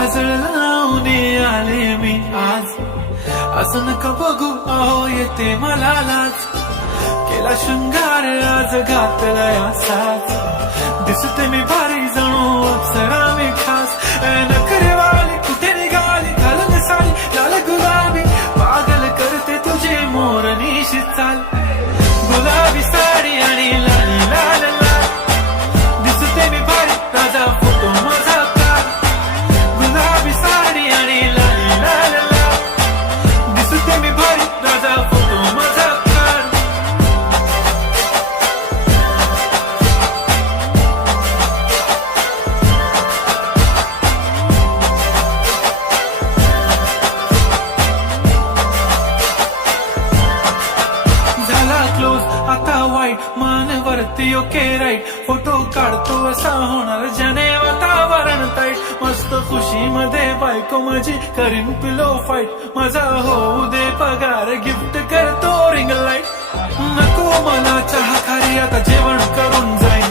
काजळ लावून आले मी आज, असं नका बघू अहो येते मला लाज. केला शृंगार आज घातलाय असाच, दिसते मी भारी जणू अप्सरा मी खास. नखरेवाली कुठे निघाली घालून साडी लाल गुलाबी, पागल करते तुझे मोरनीशी चाल. गुलाबी साडी आणि लाली लाल लाल, दिसते मी भारी राजा फोटो माझा काढ. गुलाबी साडी आणि लाली लाल लाल, दिसते मी भारी राजा फोटो माझा काढ. झाला क्लोज आता वाईट, मानवरती ओके राईट. फोटो काढतो असा होणार ज्याने वातावरण ताईट. मस्त खुशी मध्ये बायको माझी करीन पिलो फाईट. माझा होऊ दे पगार गिफ्ट करतो रिंग लाईट. नको मला चहा खारी आता जेवण करून जाईन.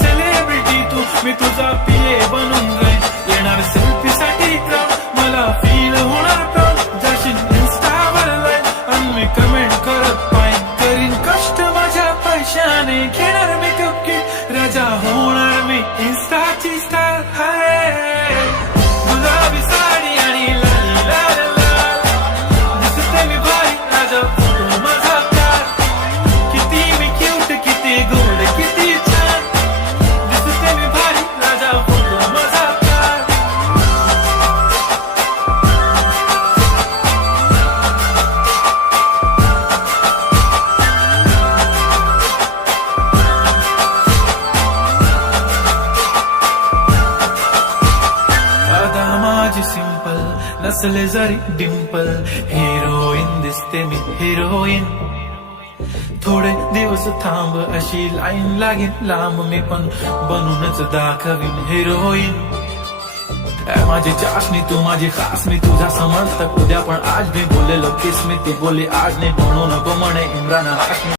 सेलिब्रिटी तू मी तुझा पिये बनून जाईन. येणार सेल्फी साठी क्राऊड, मला फील होणार प्राऊड. जाशील इन्स्टावर लाईन आणि मी कमेंट करत पाहिन. करीन कष्ट माझ्या पैशाने, घेणार मेकअप किट, राजा होणार मी इन्स्टाची स्टार. गुलाबी साडी आणि लाली लाल लाल, दिसते मी भारी राजा फोटो माझा काढ. किती मी क्यूट किती गोड किती छान, दिसते मी भारी राजा फोटो माझा काढ. अदा माझी सिंपल नसले जरी डिंपल, हिरोईन दिसते मी हिरोईन. थोडे दिवस थांब अशी लाईन लागेल लांब, मी पण बनूनच दाखवीन हिरोईन. माझी चाशनी तू माझी खास, मी तुझा समर्थक उद्या पण आज मी बोललेलो किस मी ती बोली आज नाही. म्हणू नको म्हणे इम्रान हाशमी.